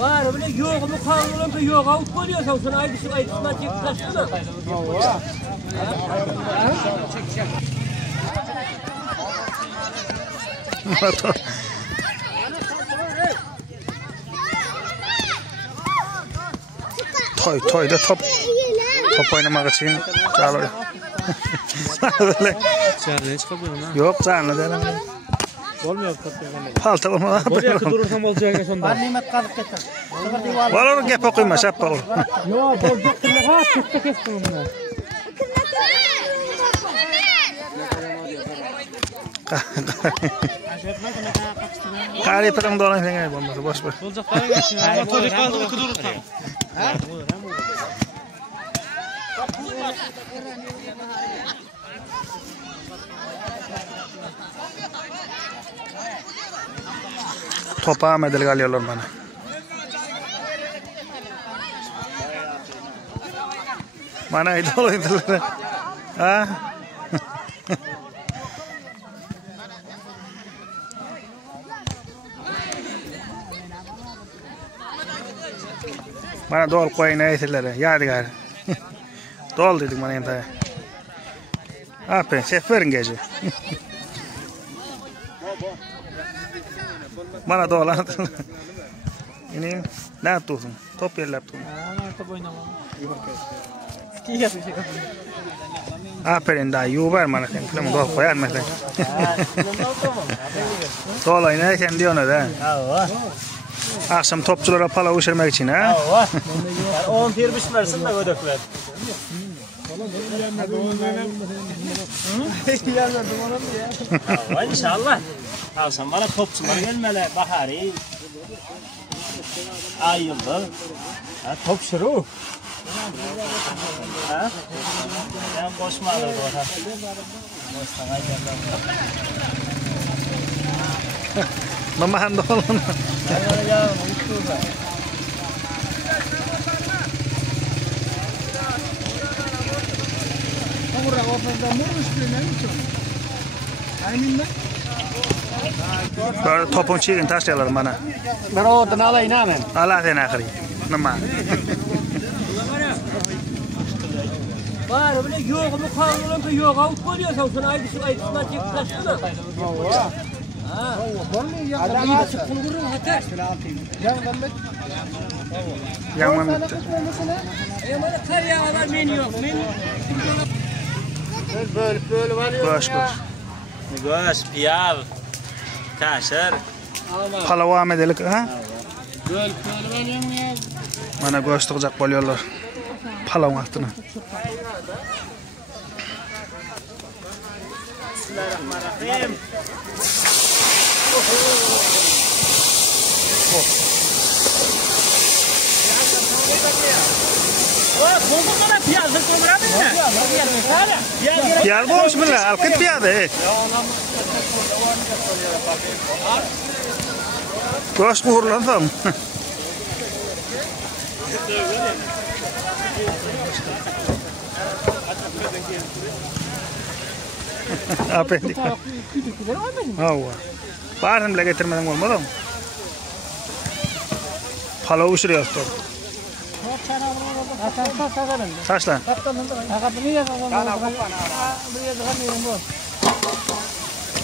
Var öyle yok mu kanunun bir yok avuç koyuyorsan sana aydısın aydısından çekip kaçtı mı? Toyda top oynamak için çağırıyor. Canlı çıkmıyor lan. Yok canlı değil. Olmuyor toplayalım. Palta olma. Buraya durursam olacak sonunda. Ben nimet kalıp getir. Var gep okuyma şappa ol. Yok olacak kırmızı ha çıktı kestim bunu. Kari patang dolan sen bomba boş boş. Olacak ama çocuk kaldı kudurursam. Ha? Topa medal alıyorlar bana. Mana idol idollar. Ha? Mana dol koyun ayetleri. Yadigar. Dol dedik bana enta. Aferin, seferin gece. Bana dolan. Ini ne yaptın? Top yerleptin. Top oynamam. Aferin daha yuvar mana sen film dol koyar mesela. Dol oynay sen diyor ne de. Akşam topçulara pala uçurmak için ha. 10 terbiş versin de ödekler. İnşallah. Alsam bana topçular gelmeli bahari. Ay yıldır. Top şuru. Ha? Ben boşmalı bu ha. Boştan ay Mamahan dolan. Ya unuttu da. Orada ortada murmuş bir ne için? Aynen. Böyle topun çiğin taşıyorlar bana. Ben oradan alayım hemen. Allah sen ahiri. Nama. Var öyle yok mu kanunun bir yok avuç koyuyorsan sana aydısından çekip kaçtı mı? Ha. Adam iyi çıktın vurun hatta. Yaman bitti. Bana kar yağlar menü yok. Böyle var ya. Koş koş. Goş, piyav, kaşar. Pala Ahmet elik ha? Böyle var ya. Mana goş tıkacak bolyorlar. Pala vaktini. Bismillahirrahmanirrahim. Piyaz boş mu la? Alkit piyaz e. Goş kuhurlansam. Apa ini? Awa. Paran bile getirmeden olmadı mı? Pala uçuruyor top. Taşlan.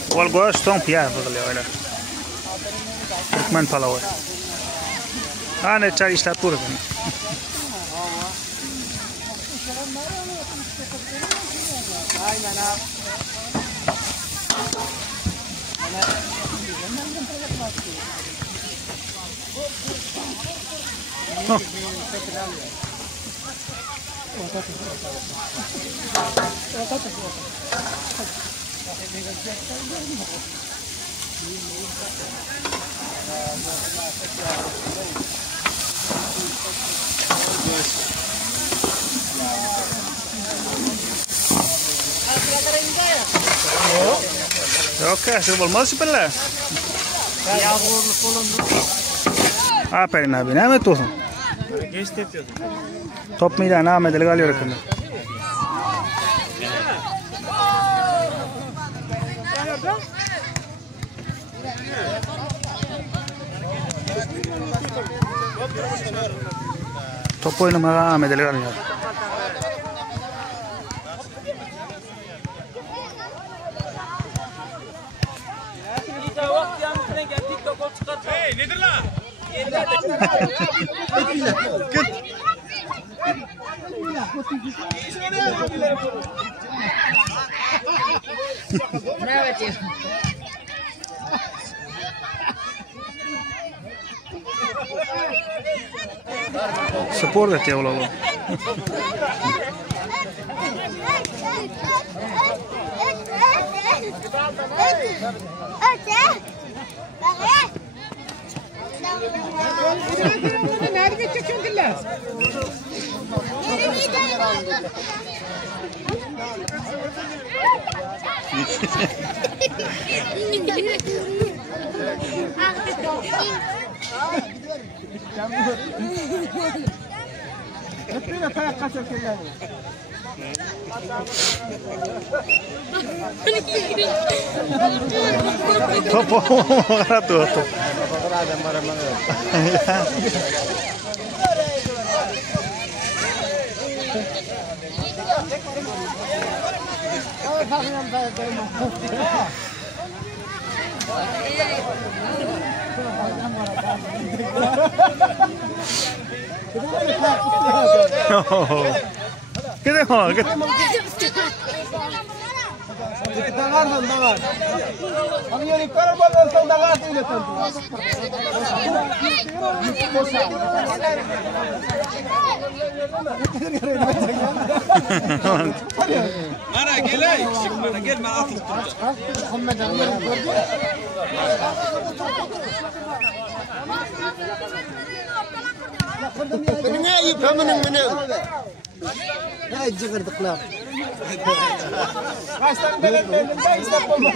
Wal goş son piyaz bakılıyor öyle. Türkmen pala var. Ha ne çay işler turun. Aynen abi. Oke, sebelum masuk pula. Apa ini nabi? Nama itu? Top mida nama delegali orang. Top oynamaya devam edelim yani. Hey, nedir lan? Git. Spor da diyor oğlum. Nerede geçiyorsun giller? Hep böyle kayak kaçarken yani. Top tuh. Kita mau, kita. Dangar. Kami yang ikut orang tentang dangar tu le tentu. Mana gelay, mana gel mana atıp duracak. Muhammed Ali. Benim ayıp hemen benim. Ya cıgır dıklar. Kaçtan beri ben İstanbul'da.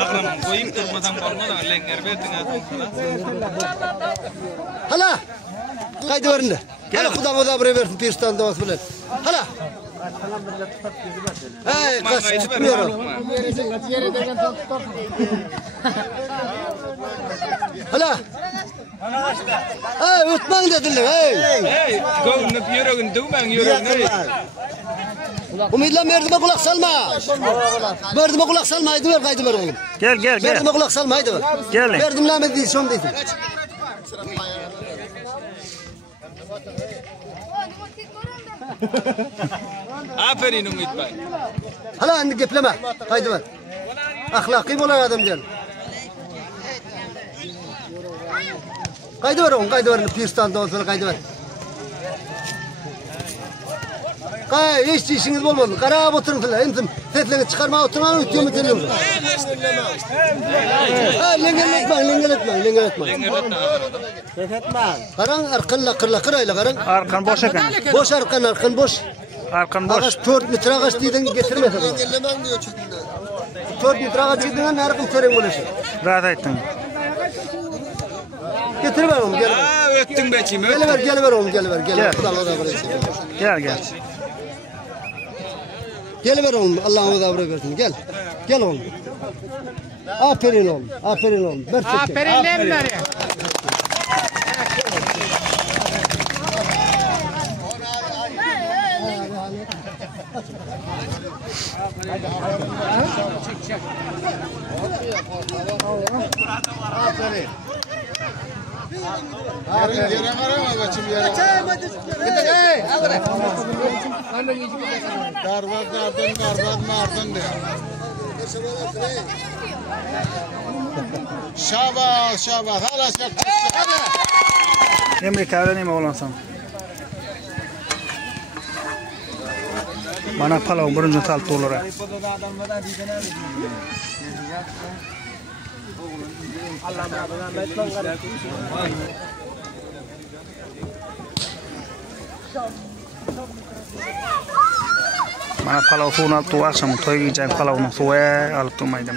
Akram koyup durmadan kalmadan lenger verdin Hala. Kaydı verin. Hala Xudo buraya versin Pirstan da olsun. Hala. Hey, kaç tutmuyorum. Hala. Hey, utman dediler. Hey, gönlüp yürüyün, dümen yürüyün. Umidla merdime kulak salma. Merdime kulak salma. Haydi ver, kaydı ver oğlum. Gel. Merdime kulak salma, haydi ver. Gel. Merdimle mi değil, şom değilsin. Aferin Ümit Bey. Hala indi gepleme. Haydi ver. Ahlaki olan adam diyelim. Kaydı ver oğlum, kaydı ver. Pirstan da olsun, kaydı ver. Hiç işiniz olmadı. Karab oturun falan. Entim tetlerini çıkarmaya oturmanı ötüyor mu teliyor musun? Lengeletme. Karan arkan kırayla karan. Arkan boş ekan. Boş arkan boş. Arkan boş. Ağaç 4 metre ağaç dedin getirme. 4 metre ağaç dedin arkan tereng bolaşır. Rahat ettin. Getir ver oğlum gel. Öttün beçim, Gel ver oğlum gel ver. Gel. Gel ver oğlum Allah'ın da versin gel. Gel oğlum. Aferin oğlum. Aferin lan. Şabas. Hala Emre kahveni mi oğlansan? Bana palav birinci taltı olur. Mana palav suunu alıp tuğu akşamı toy yiyeceğim palavını suya alıp tuğmaydı.